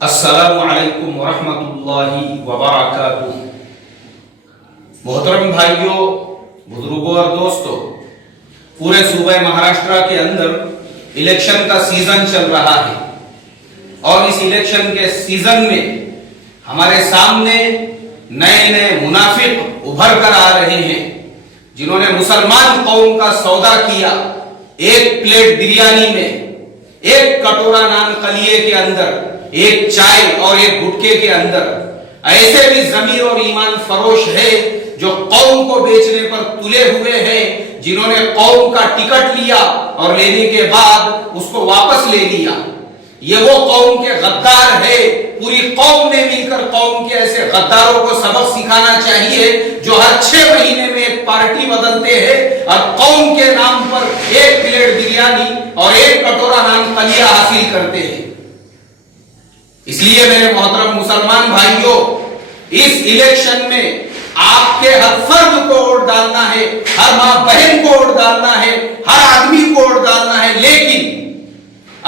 السلام علیکم ورحمۃ اللہ وبرکاتہ۔ محترم بھائیوں، بزرگوں اور دوستوں، پورے صوبہ مہاراشٹر کے اندر الیکشن کا سیزن چل رہا ہے اور اس الیکشن کے سیزن میں ہمارے سامنے نئے نئے منافق ابھر کر آ رہے ہیں، جنہوں نے مسلمان قوم کا سودا کیا۔ ایک پلیٹ بریانی میں، ایک کٹورا نان قلیے کے اندر، ایک چائے اور ایک گٹکے کے اندر ایسے بھی ضمیر اور ایمان فروش ہے جو قوم کو بیچنے پر تلے ہوئے ہیں، جنہوں نے قوم کا ٹکٹ لیا اور لینے کے بعد اس کو واپس لے لیا۔ یہ وہ قوم کے غدار ہے۔ پوری قوم نے مل کر قوم کے ایسے غداروں کو سبق سکھانا چاہیے جو ہر 6 مہینے میں ایک پارٹی بدلتے ہیں اور قوم کے نام پر ایک پلیٹ بریانی اور ایک کٹورا نان قلیہ حاصل کرتے ہیں۔ اس لیے میرے محترم مسلمان بھائیوں، اس الیکشن میں آپ کے ہر فرد کو ووٹ ڈالنا ہے، ہر ماں بہن کو ووٹ ڈالنا ہے، ہر آدمی کو ووٹ ڈالنا ہے، لیکن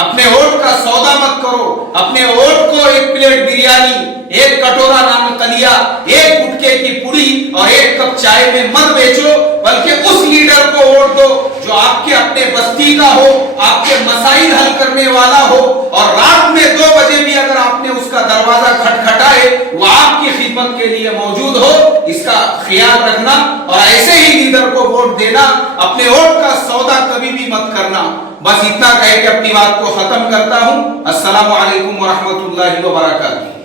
اپنے ووٹ کا سودا مت کرو۔ اپنے ووٹ کو ایک پلیٹ بریانی، ایک کٹورا نان قلیہ، ایک گٹکے کی پوڑی اور ایک کپ چائے میں مت بیچو، بلکہ اس لیڈر کو ووٹ دو جو آپ کے اپنے بستی کا ہو، آپ کے مسائل حل کرنے والا ہو، اور رات میں 2 بجے بھی اگر آپ نے اس کا دروازہ کھٹکھٹائے وہ آپ کی خدمت کے لیے موجود ہو۔ اس کا خیال رکھنا اور ایسے ہی لیڈر کو ووٹ دینا۔ اپنے ووٹ کا سودا کبھی بھی مت کرنا۔ بس اتنا کہہ کے اپنی بات کو ختم کرتا ہوں۔ السلام علیکم ورحمۃ اللہ وبرکاتہ۔